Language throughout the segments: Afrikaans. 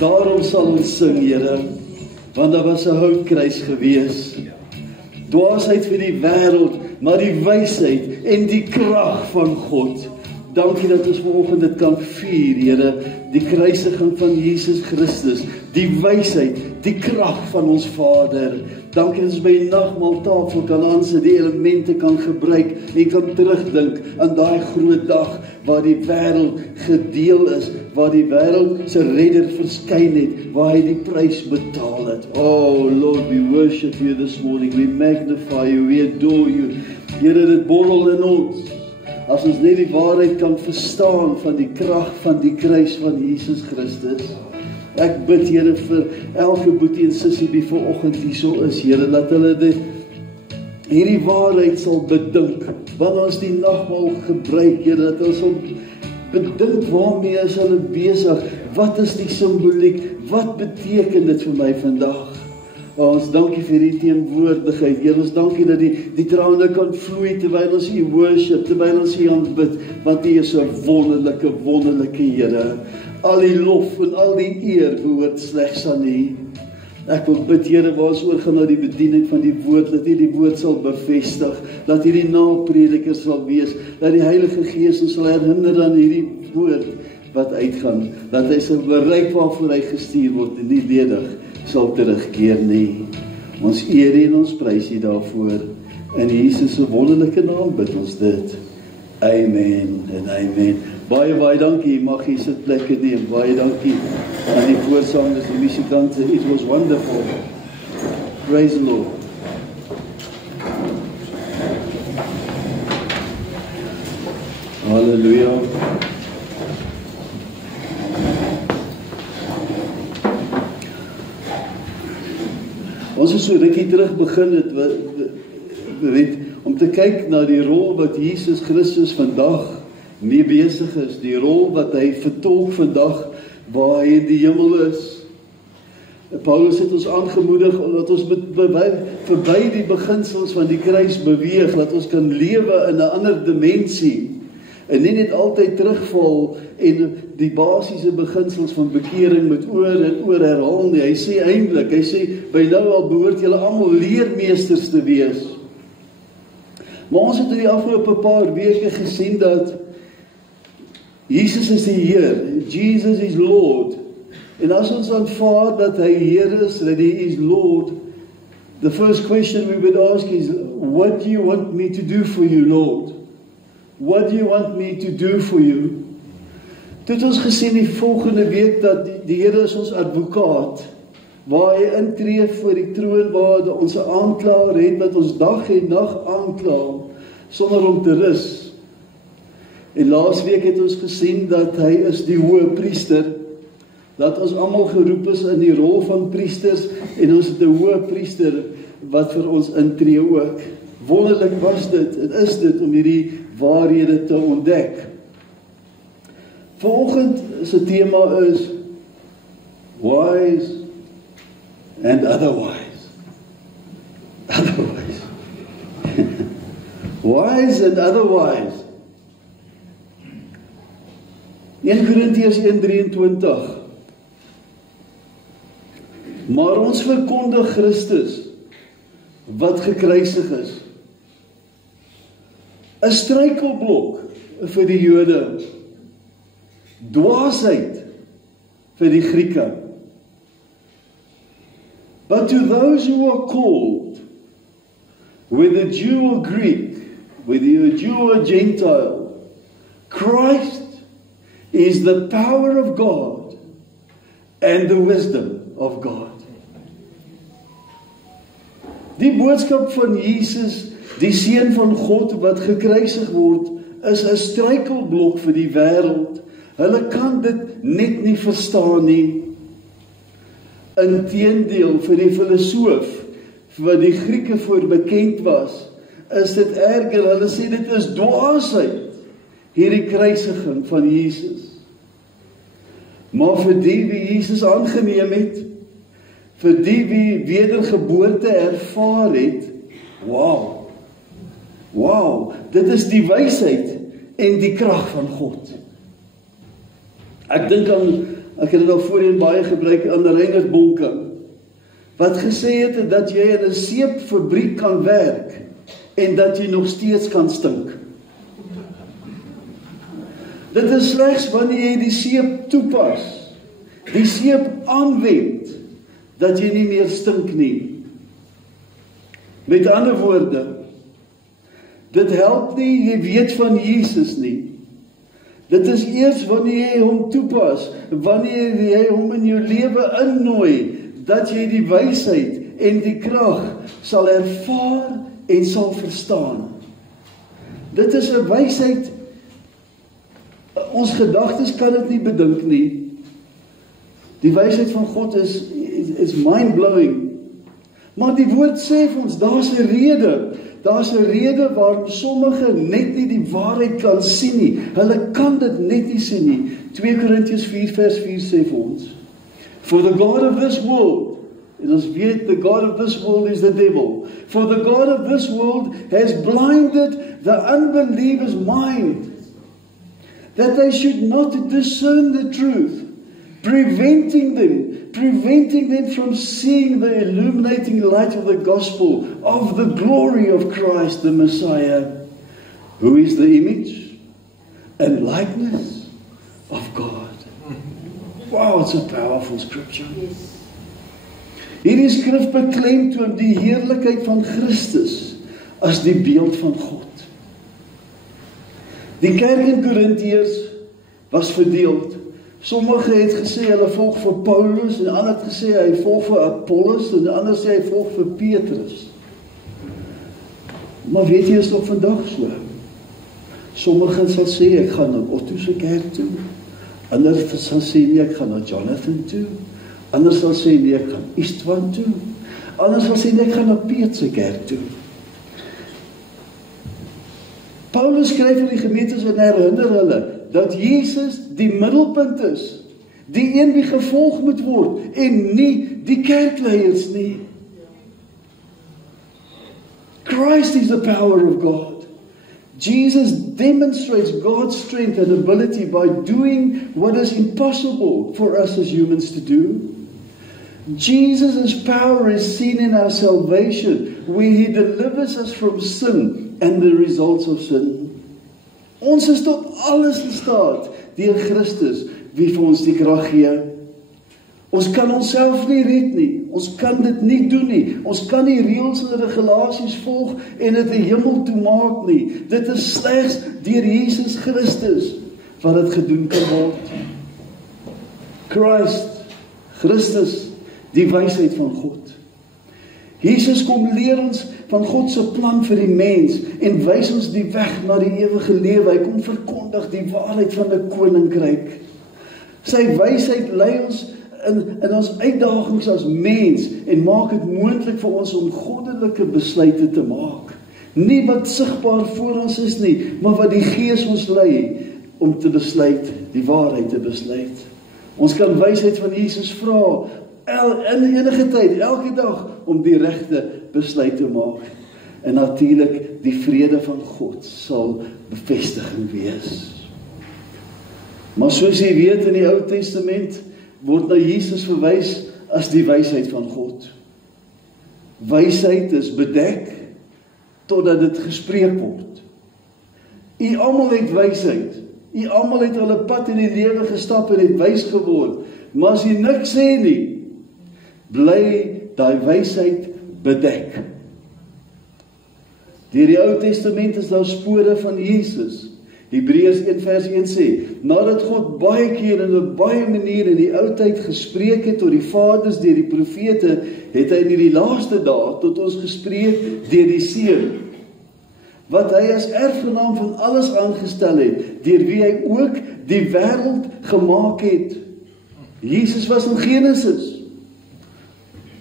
Daarom sal ons sing, Here, want daar was 'n houtkruis gewees. Dwaasheid vir die wêreld, maar die wysheid en die krag van God. Dankie dat ons vanoggend dit kan vier, Here, die kruisiging van Jesus Christus, die wysheid, die krag van ons Vader. Dankie dat ons by die nagmaaltafel kan aansit, die elemente kan gebruik en kan terugdink aan daai groot dag waar die wêreld gedeel is, waar die wêreld se redder verskyn het, waar hy die prys betaal het. Oh Lord, we worship you this morning, we magnify you, we adore you. Here, dit borrel in ons. As ons net die waarheid kan verstaan van die krag van die kruis van Jesus Christus. Ek bid, Here, vir elke boetie en sussie wie vanoggend hierso is, Here, dat hulle hierdie waarheid sal bedink, wanneer ons die nagmaal gebruik, Here, dat ons sal bedink waarmee is hulle besig, wat is die simboliek, wat beteken dit vir my vandag? Ons dankie vir die teenwoordigheid, Here, ons dankie dat die trane kan vloei terwyl ons U worship, terwyl ons U aanbid, want U is 'n wonderlike Here. Al die lof en al die eer behoort slegs aan U. Ek wil bid, Here, waar ons oorgaan na die bediening van die woord, dat U die woord sal bevestig, dat U die naprediker sal wees, dat die Heilige Gees ons sal herinner aan hierdie woord wat uitgaan, dat hy sal bereik waarvoor hy gestuur word en nie ledig sal terugkeer nie. Ons eer en ons prys U daarvoor. In Jesus se wonderlike naam bid ons dit. Amen en amen. Baie dankie, mag jy sit plekke neem. Baie dankie aan die voorsangers, die musikante. It was wonderful. Praise the Lord. Hallelujah. Ons is so rukkie terug begin het, om te kyk na die rol wat Jesus Christus vandag mee besig is, die rol wat hy vertolk vandag waar hy in die hemel is. Paulus het ons aangemoedig dat ons verby die beginsels van die kruis beweeg, dat ons kan lewe in 'n ander dimensie en nie net altyd terugval en die basiese beginsels van bekering met oor en oor herhaal nie. Hy sê by nou al behoort julle almal leermeesters te wees. Maar ons het in die afgelope paar weke gesien dat Jesus is die Heer, Jesus is Lord. En as ons aanvaar dat hy Heer is, that he is Lord, the first question we would ask is, what do you want me to do for you, Lord? What do you want me to do for you? Toe het ons gesien die volgende week dat die Here is ons advokaat, waar hy intree voor die troon, waar ons 'n aanklaer het wat ons dag en nag aankla, sonder om te rus. En laasweek het ons gesien dat hy is die hoë priester, dat ons almal geroep is in die rol van priesters, en ons het 'n hoë priester wat vir ons intree ook. Wonderlik was dit, en is dit, om hierdie waarhede te ontdek. Vanoggend se tema is wise and otherwise. Otherwise. Wise and otherwise. 1 Korintiërs 1:23. Maar ons verkondig Christus, wat gekruisig is. 'n struikelblok vir die Jode, dwaasheid vir die Grieke. But to those who are called, whether Jew or Greek, whether you're a Jew or a Gentile, Christ is the power of God and the wisdom of God. Die boodskap van Jesus, die Seun van God wat gekruisig word, is 'n struikelblok vir die wêreld. Hulle kan dit net nie verstaan nie. Inteendeel, vir die filosoof wat die Grieke voor bekend was, is dit erger. Hulle sê dit is dwaasheid, hierdie kruisiging van Jesus. Maar vir die wie Jesus aangeneem het, vir die wie wedergeboorte ervaar het, wow, dit is die wysheid en die krag van God. Ek dink aan, ek het dit al voorheen baie gebruik, aan Reinhard Bonke, wat gesê het dat jy in 'n seepfabriek kan werk en dat jy nog steeds kan stink. Dit is slegs wanneer jy die seep toepas, die seep aanwend, dat jy nie meer stink nie. Met ander woorde, dit help nie, jy weet van Jesus nie. Dit is eers wanneer jy hom toepas, wanneer jy hom in jou lewe innooi, dat jy die wysheid en die krag sal ervaar en sal verstaan. Dit is 'n wysheid, ons gedagtes kan dit nie bedink nie. Die wysheid van God is mind-blowing. Maar die woord sê vir ons, daar's 'n rede. Daar's 'n rede waarom sommige net nie die waarheid kan sien nie. Hulle kan dit net nie sien nie. 2 Korintiërs 4 vers 4 sê vir ons, For the God of this world, en ons weet, the God of this world is the devil. For the God of this world has blinded the unbeliever's mind, that they should not discern the truth, preventing them from seeing the illuminating light of the gospel of the glory of Christ the Messiah, who is the image and likeness of God. Wow, it's a powerful scripture. Hierdie skrif beklemtoon die heerlikheid van Christus as die beeld van God. Die kerk in Korintiërs was verdeeld. Sommige het gesê hulle volg vir Paulus, en ander het gesê hy volg vir Apollos, en ander sê hy volg vir Petrus. Maar weet jy, is ook vandag so. Sommige sal sê ek gaan na Otto se kerk toe, ander sal sê nee, ek gaan na Jonathan toe, ander sal sê nee, ek gaan Istvan toe, ander sal sê nee, ek gaan na Piet se kerk toe. Paulus skryf aan die gemeentes en herinner hulle dat Jesus die middelpunt is, die een wie gevolg moet word, en nie die kerkleiers nie. Christ is the power of God. Jesus demonstrates God's strength and ability by doing what is impossible for us as humans to do. Jesus' power is seen in our salvation, where He delivers us from sin and the results of sin. Ons is tot alles in staat deur Christus, wie vir ons die krag gee. Ons kan onsself nie red nie, ons kan dit nie doen nie, ons kan nie reëls en regulasies volg en dit 'n hemel toe maak nie. Dit is slegs deur Jesus Christus wat dit gedoen kan word. Christus, die wysheid van God. Jesus kom leer ons van God se plan vir die mens en wys ons die weg na die ewige lewe. Hy kom verkondig die waarheid van 'n koninkryk. Sy wysheid lei ons in ons uitdagings as mens en maak dit moontlik vir ons om goddelike besluite te maak. Nie wat sigbaar voor ons is nie, maar wat die Gees ons lei om te besluit, die waarheid te besluit. Ons kan wysheid van Jesus vra in enige tyd, elke dag, om die regte besluit te maak. En natuurlik, die vrede van God sal bevestiging wees. Maar soos jy weet, in die Ou Testament word na Jesus verwys as die wysheid van God. Wysheid is bedek totdat dit gespreek word. U almal het wysheid. U almal het al 'n pad in die lewe gestap en het wys geword. Maar as jy niks sê nie, bly daai wysheid bedek. Deur die Ou Testament is daar spore van Jesus. Hebreërs 1 vers 1 sê, nadat God baie keer en op baie maniere in die ou tyd gespreek het tot die vaders deur die profete, het hy in die laaste dae tot ons gespreek deur die Seun, wat hy as erfgenaam van alles aangestel het, deur wie hy ook die wêreld gemaak het. Jesus was in Genesis.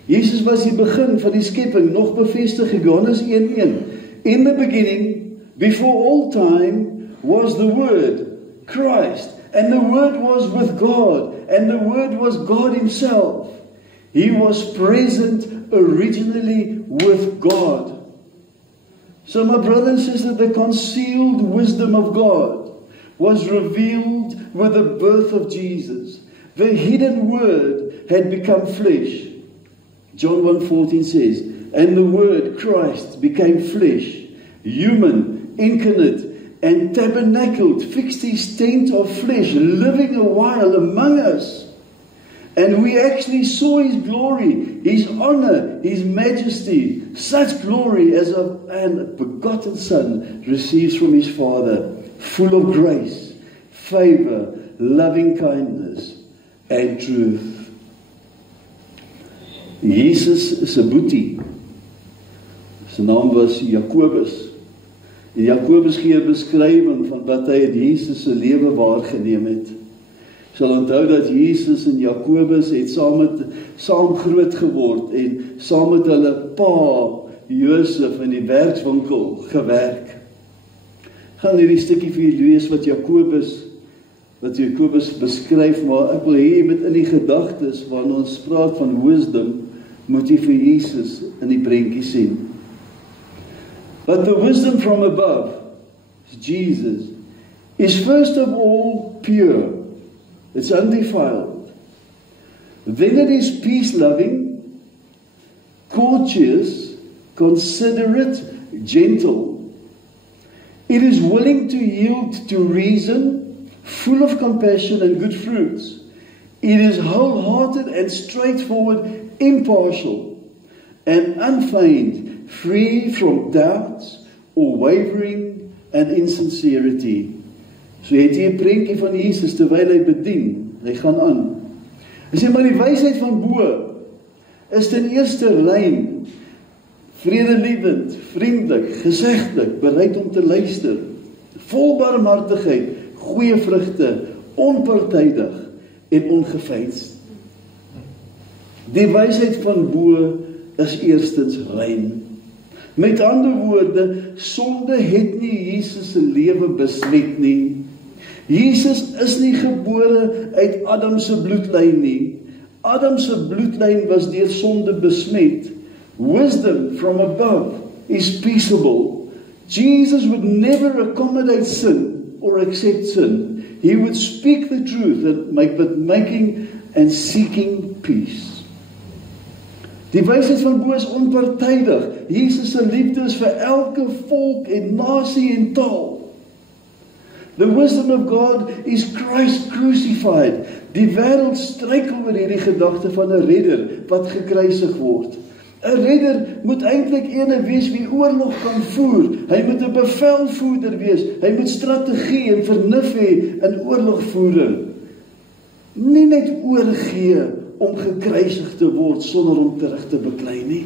Jesus was die begin van die skepping, nog bevestig in Johannes 1:1. In the beginning, before all time, was the Word, Christ, and the Word was with God, and the Word was God Himself. He was present originally with God. So my brother and sister, the concealed wisdom of God was revealed with the birth of Jesus. The hidden Word had become flesh. John 1:14 says, and the Word, Christ, became flesh, human, incarnate, and tabernacled, fixed His tent of flesh, living a while among us. And we actually saw His glory, His honor, His majesty, such glory as of an begotten Son receives from His Father, full of grace, favor, loving kindness, and truth. Jesus is 'n boetie. Sy naam was Jakobus. En Jakobus gee 'n beskrywing van wat hy in Jesus se lewe waargeneem het. Jy sal onthou dat Jesus en Jakobus het saam groot geword en saam met hulle pa Josef in die werkswinkel gewerk. Ek gaan hierdie stukkie vir julle lees wat Jakobus beskryf, maar ek wil hê jy moet in die gedagtes wanneer ons praat van wisdom, moet jy vir Jesus in die prentjie sien. But the wisdom from above, Jesus, is first of all pure. It's undefiled. Then it is peace-loving, courteous, considerate, gentle. It is willing to yield to reason, full of compassion and good fruits. It is wholehearted and straightforward, impartial, and unfeigned, free from doubts or wavering and insincerity. So het jy 'n prentjie van Jesus terwyl hy bedien. Hy gaan aan. Hy sê maar die wysheid van bo is ten eerste rein, vredelievend, vriendelik, gesegdelik, bereid om te luister, vol barmhartigheid, goeie vrugte, onpartydig en ongeveinsd. Die wysheid van bo is eerstens rein. Met ander woorde, sonde het nie Jesus se lewe besmet nie. Jesus is nie gebore uit Adam se bloedlyn nie. Adam se bloedlyn was deur sonde besmet. Wisdom from above is peaceable. Jesus would never accommodate sin or accept sin. He would speak the truth and making and seeking peace. Die wysheid van bo is onpartydig. Jesus se liefde is vir elke volk en nasie en taal. The wisdom of God is Christ crucified. Die wêreld struikel oor hierdie gedagte van 'n redder wat gekruisig word. 'n redder moet eintlik ene wees wie oorlog kan voer. Hy moet 'n bevelvoerder wees. Hy moet strategie en vernuf hê in oorlogvoering. Nie net oorgee om gekruisig te word sonder om terug te beklei nie.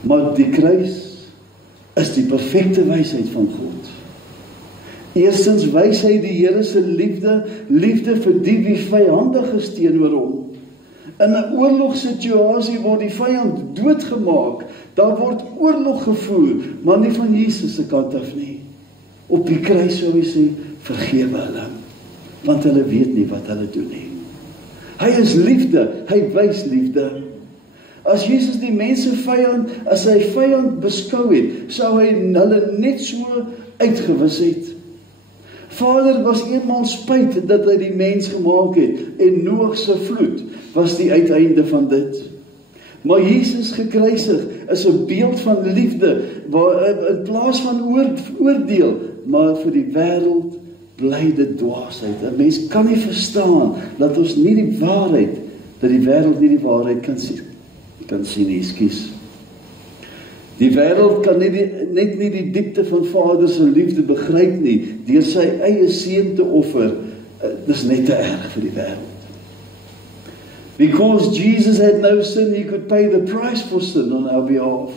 Maar die kruis is die perfekte wysheid van God. Eerstens wys hy die Here se liefde vir die wie vyandig is teenoor hom. In 'n oorlogssituasie word die vyand doodgemaak. Daar word oorlog gevoer, maar nie van Jesus se kant af nie. Op die kruis sou hy sê, vergewe hulle, want hulle weet nie wat hulle doen nie. Hy is liefde, hy wys liefde. As Jesus die mense vyand, as hy vyand beskou het, sou hy hulle net so uitgewis het. Vader was eenmaal spyt dat hy die mens gemaak het, en Noag se vloed was die uiteinde van dit. Maar Jesus gekruisig is 'n beeld van liefde, waar in plaas van oordeel, maar vir die wêreld bly dit dwaasheid. 'n Mens kan nie verstaan dat ons nie die waarheid, dat die wêreld nie die waarheid kan sien nie, ekskuus. Die wêreld kan net nie die diepte van Vader se liefde begryp nie, deur sy eie seun te offer. Dis net te erg vir die wêreld. Because Jesus had no sin, he could pay the price for sin on our behalf.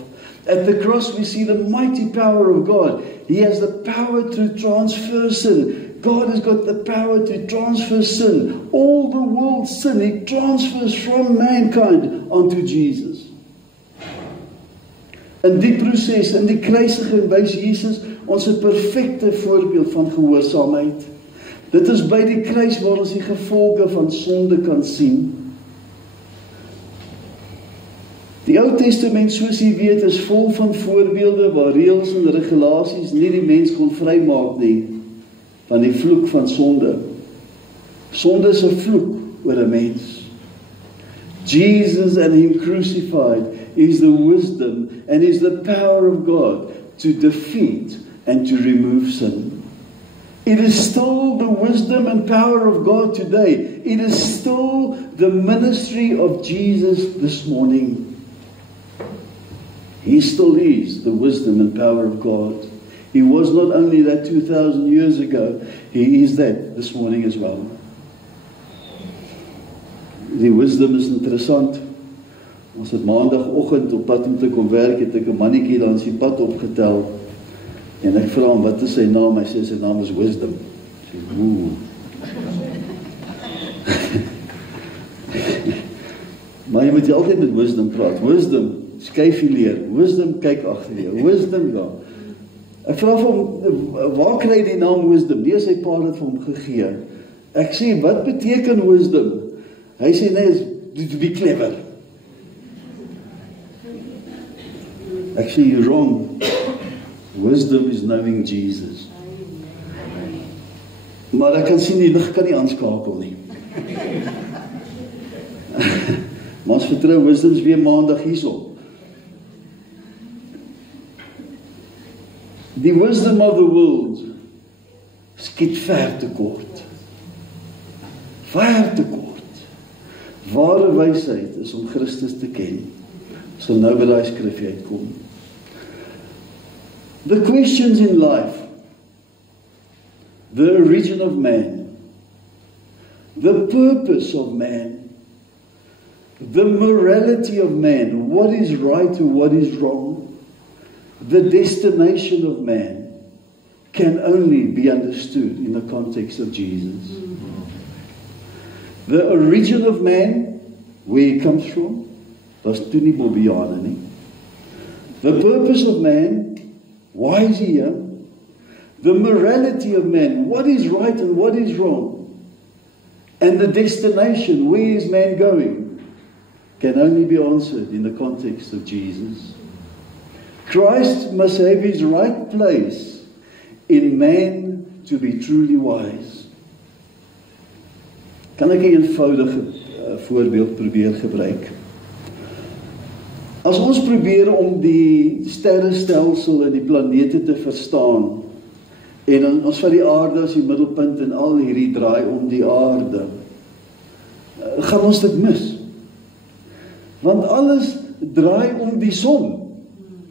At the cross we see the mighty power of God. He has the power to transfer sin. God has got the power to transfer sin. All the world's sin, he transfers from mankind onto Jesus. In die proses, in die kruisiging, wys Jesus ons 'n perfekte voorbeeld van gehoorsaamheid. Dit is by die kruis waar ons die gevolge van sonde kan sien. Die Ou Testament, soos jy weet, is vol van voorbeelde waar reëls en regulasies nie die mens kon vrymaak nie van die vloek van sonde. Sonde is 'n vloek oor 'n mens. Jesus and him crucified is the wisdom and is the power of God to defeat and to remove sin. It is still the wisdom and power of God today. It is still the ministry of Jesus this morning. He still is the wisdom and power of God. He was not only that 2,000 years ago, he is that this morning as well. Die wisdom is interessant. Ons het maandagoggend op pad om te kom werk, het ek 'n mannetjie langs die pad opgetel. En ek vra hom, wat is sy naam? Hy sê sy naam is Wisdom. Ek sê, maar jy moet jy altyd met wisdom praat. Wisdom, skuif jy leer. Wisdom, kyk agter jou. Wisdom, ja. Ek vra vir hom, waar kry jy die naam Wisdom? Nee, sy pa het vir hom gegee. Ek sê, wat beteken wisdom? Hy sê, nee, to be clever. Ek sê, you're wrong. Wisdom is knowing Jesus. Maar ek kan sien, die lig kan nie aanskakel nie. Maar ons vertrou, wisdom is weer maandag hierso. Die wisdom of the world skiet ver te kort. Ver te kort. Ware wysheid is om Christus te ken. So nou by daai skrif uitkom. The questions in life, the origin of man, the purpose of man, the morality of man, what is right and what is wrong, the destination of man, can only be understood in the context of Jesus. The origin of man, where he comes from, was toe nie Bobbejane nie. The purpose of man, why is he here? The morality of man, what is right and what is wrong? And the destination, where is man going, can only be answered in the context of Jesus. Christ must have his right place in man to be truly wise. Kan ek 'n eenvoudige voorbeeld probeer gebruik? As ons probeer om die sterrestelsel en die planete te verstaan, en ons vat die aarde as die middelpunt en al hierdie draai om die aarde, gaan ons dit mis. Want alles draai om die son,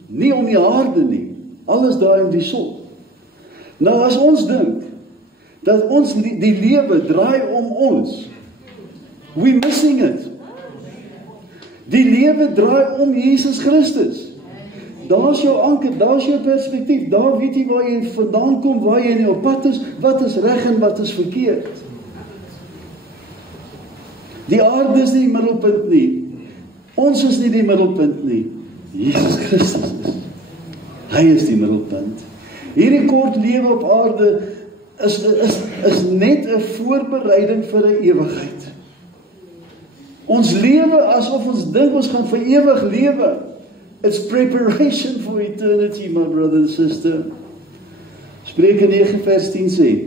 nie om die aarde nie. Alles draai om die son. Nou as ons dink, dat ons die lewe draai om ons, we're missing it. Die lewe draai om Jesus Christus. Daar is jou anker, daar is jou perspektief, daar weet jy waar jy vandaan kom, waar jy nie op pad is, wat is reg en wat is verkeerd. Die aarde is nie die middelpunt nie. Ons is nie die middelpunt nie. Jesus Christus is. Hy is die middelpunt. Hierdie kort lewe op aarde is net 'n voorbereiding vir 'n ewigheid. Ons lewe asof ons dink ons gaan vir ewig lewe. It's preparation for eternity, my brother and sister. Spreuke 9 vers 10 sê,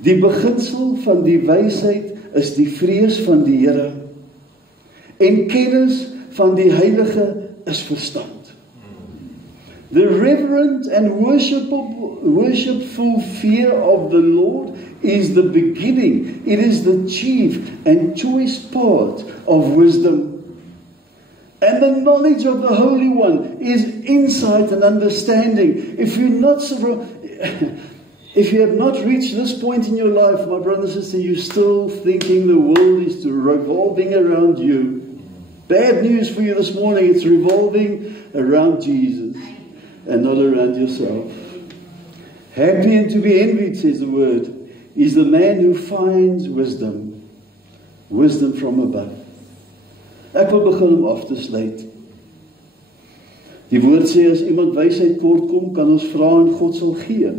die beginsel van die wysheid is die vrees van die Here, en kennis van die Heilige is verstand. The reverent and worshipful fear of the Lord is the beginning. It is the chief and choice part of wisdom. And the knowledge of the Holy One is insight and understanding. If you have not reached this point in your life, my brother and sister, you're still thinking the world is revolving around you. Bad news for you this morning, it's revolving around Jesus and not around yourself. Happy and to be envied, says the word, is the man who finds wisdom. Wisdom from above. Ek wil begin om af te sluit. Die woord sê, as iemand wysheid kort kom, kan ons vra en God sal gee.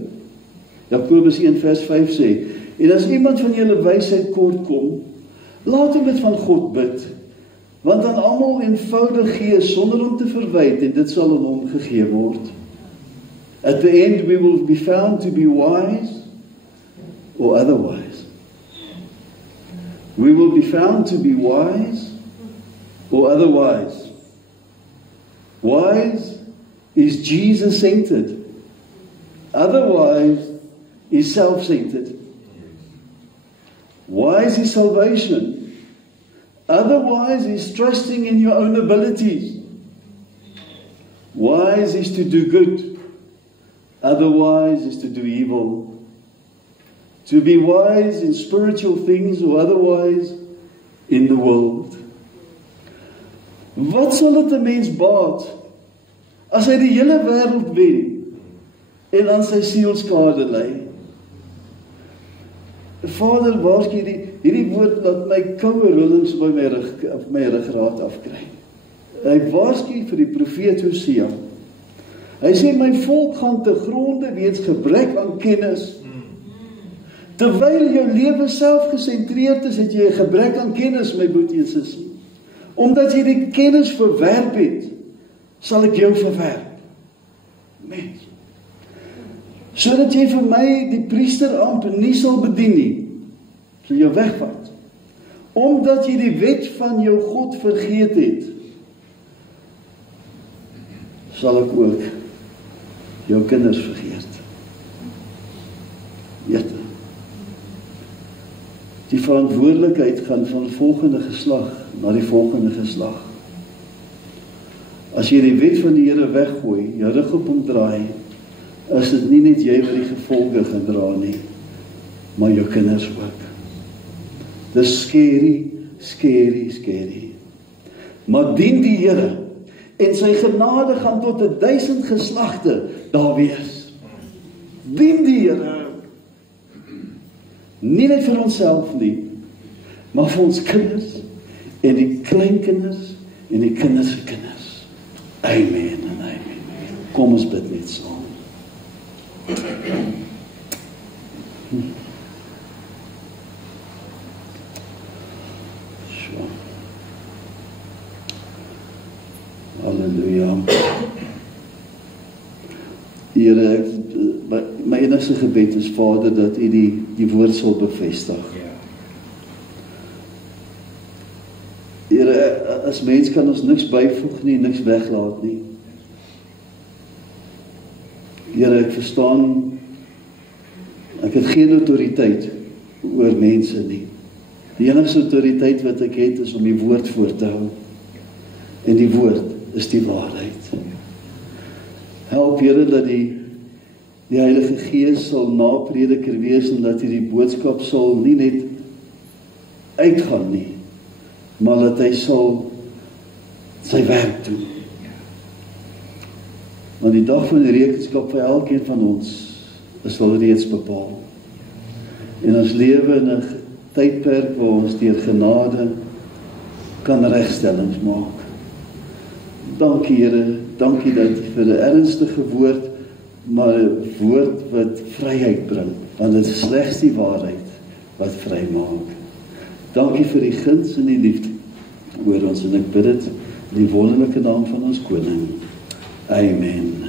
Jakobus 1 vers 5 sê, en as iemand van julle wysheid kort kom, laat hom dit van God bid, want aan almal eenvoudig gee sonder om te verwyd, en dit sal aan hom gegee word. At the end we will be found to be wise or otherwise. We will be found to be wise or otherwise. Wise is Jesus-centered. Otherwise is self-centered. Wise is salvation. Otherwise is trusting in your own abilities. Wise is to do good. Otherwise is to do evil. To be wise in spiritual things or otherwise in the world. Wat sal dit 'n mens baat as hy die hele wêreld wen en aan sy siel skade ly? Vader, waarsku hierdie woord laat my koue rillings by my ruggraat afkry. Hy waarsku vir die profeet Hosea. Hy sê, my volk gaan te gronde weens gebrek aan kennis. Terwyl jou lewe self gesentreerd is, het jy 'n gebrek aan kennis, my boetie en sussie. Omdat jy die kennis verwerp het, sal ek jou verwerp. Mens. Sodat jy vir my die priesteramp nie sal bedien nie, sal jou wegvat. Omdat jy die wet van jou God vergeet het, sal ek ook jou kinders vergeet. Weet. Die verantwoordelikheid gaan van volgende geslag na die volgende geslag. As jy die wet van die Here weggooi, jou rug op hom draai, is dit nie net jy wat die gevolge gaan dra nie, maar jou kinders ook. Dis scary, scary, scary. Maar dien die Here, en sy genade gaan tot 1000 geslagte daar wees. Dien die Here. Nie net vir onsself nie, maar vir ons kinders, en die kleinkinders, en die kinders se kinders. Amen en amen. Kom ons bid net saam. Halleluja. Here, my enigste gebed is, Vader, dat U die woord sal bevestig. Here, as mens kan ons niks byvoeg nie, niks weglaat nie. Here, ek verstaan, ek het geen autoriteit oor mense nie. Die enigste autoriteit wat ek het is om die woord voor te hou. en die woord is die waarheid. Help Here dat die Heilige Gees sal naprediker wees en dat die boodskap sal nie net uitgaan nie, maar dat hy sal sy werk doen. Want die dag van die rekenskap vir elkeen van ons is al reeds bepaal. En ons lewe in 'n tydperk waar ons deur genade kan regstellings maak. Dankie Here, dankie dat vir 'n ernstige woord, maar 'n woord wat vryheid bring, want dit is slegs die waarheid wat vry maak. Dankie vir die guns en die liefde oor ons, en ek bid dit in die wonderlike naam van ons Koning. Amen.